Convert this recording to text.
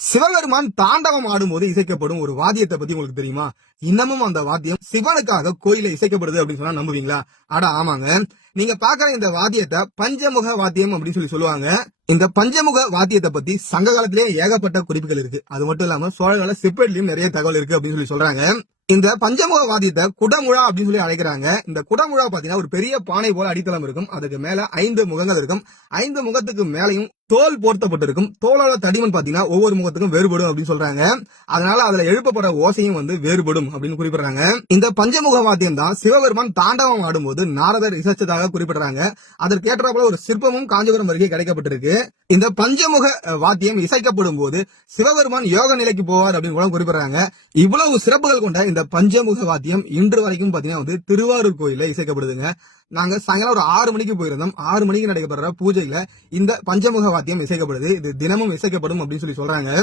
சிவபெருமான் தாண்டவம் ஆடும்போது இசைக்கப்படும் ஒரு வாத்தியத்தை பத்தி உங்களுக்கு தெரியுமா? இன்னமும் அந்த வாத்தியம் சிவனுக்காக கோயில இசைக்கப்படுது அப்படின்னு சொன்னா நம்புவீங்களா? அட ஆமாங்க. நீங்க பாக்குற இந்த வாத்தியத்தை பஞ்சமுக வாத்தியம் அப்படின்னு சொல்லி சொல்லுவாங்க. இந்த பஞ்சமுக வாத்தியத்தை பத்தி சங்க காலத்திலேயே ஏகப்பட்ட குறிப்புகள் இருக்கு. அது மட்டும் இல்லாம சோழகால சிப்பேட்லயும் நிறைய தகவல் இருக்கு அப்படின்னு சொல்லி சொல்றாங்க. இந்த பஞ்சமுக வாத்தியத்தை குடமுழா அப்படின்னு சொல்லி அழைக்கிறாங்க. இந்த குடமுழா பாத்தீங்கன்னா ஒரு பெரிய பானை போல அடித்தளம் இருக்கும். அதுக்கு மேல ஐந்து முகங்கள் இருக்கும். ஐந்து முகத்துக்கு மேலையும் தோல் போர்த்தப்பட்டிருக்கும். தோலோட தடிமன் பாத்தீங்கன்னா ஒவ்வொரு முகத்துக்கும் வேறுபடும் அப்படின்னு சொல்றாங்க. அதனால அதுல எழுப்பப்பட ஓசையும் வந்து வேறுபடும் அப்படின்னு குறிப்பிடுறாங்க. இந்த பஞ்சமுக வாத்தியம் தான் சிவபெருமான் தாண்டவம் ஆடும்போது நாரதர் இசைச்சதாக குறிப்பிடுறாங்க. அதற்கு ஒரு சிற்பமும் காஞ்சிபுரம் அருகே கிடைக்கப்பட்டிருக்கு. இந்த பஞ்சமுக வாத்தியம் இசைக்கப்படும் போது சிவபெருமான் யோக நிலைக்கு போவார் அப்படின்னு கூட குறிப்பிடுறாங்க. இவ்வளவு சிறப்புகள் கொண்ட இந்த பஞ்சமுக வாத்தியம் இன்று வரைக்கும் பாத்தீங்கன்னா வந்து திருவாரூர் கோயில இசைக்கப்படுதுங்க. நாங்க சாயங்காலம் ஒரு ஆறு மணிக்கு போயிருந்தோம். ஆறு மணிக்கு நடைபெற பூஜையில இந்த பஞ்சமுக வாத்தியம் இசைக்கப்படுது. இது தினமும் இசைக்கப்படும் அப்படின்னு சொல்லி சொல்றாங்க.